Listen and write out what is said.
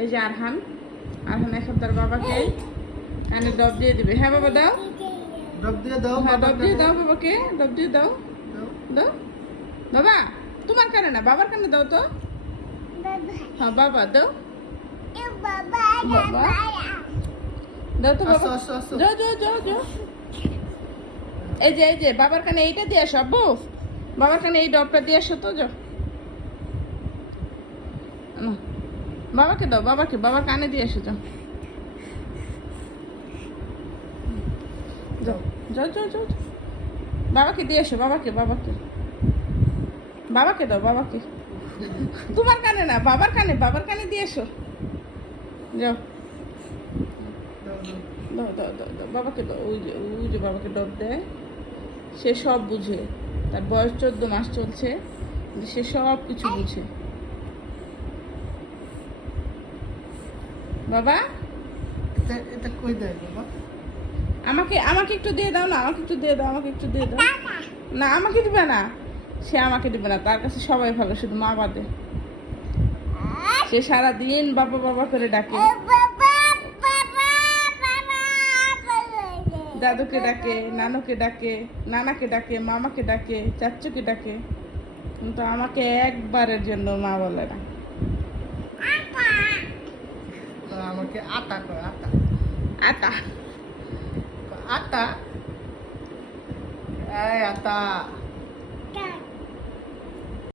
এই যে আরহান। আরহান এখন তার বাবাকে কানে ডব দিয়ে দিবে। হ্যাঁ বাবা দাও। ডব দিয়ে দাও হ্যাঁ ডব দিয়ে দাও বাবাকে ডব দিয়ে দাও। দাও। বাবা তোমার কানে না বাবার কানে দাও তো। হ্যাঁ বাবা দাও। বাবা দাও তো বাবা। যাও যাও যাও যাও। এই যে এই যে বাবার কানে এইটা দিয়ে আসো আব্বু। বাবার কানে এই ডবটা দিয়ে আসো তো যাও। নাও। বাবাকে দাও বাবাকে বাবার কানে দিয়ে আসো যাও। বাবাকে দিয়ে এসো বাবাকে বাবাকে। বাবাকে দাও বাবাকে। তোমার কানে না বাবার কানে বাবার কানে দিয়ে এসো। যাও। দাও, দাও। দাও দাও বাবাকে দাও ওই যে ওই যে বাবাকে ডব দেয়। সে সব বুঝে। তার বয়স চোদ্দ মাস চলছে। সে সব কিছু বুঝে। বাবা? এটা এটা কই দেয় বাবা? আমাকে আমাকে একটু দিয়ে দাও না আমাকে একটু দিয়ে দাও আমাকে একটু দিয়ে দাও। না আমাকে দিবে না। সে আমাকে দিবে না তার কাছে সবাই ভালো শুধু মা বাদে। সে সারাদিন বাবা বাবা করে ডাকে। দাদুকে ডাকে নানুকে ডাকে নানাকে ডাকে মামাকে ডাকে চাচুকে ডাকে। কিন্তু আমাকে একবারের জন্য মা বলে না তো আমাকে আটা করে আটা আতা। আটা এই আটা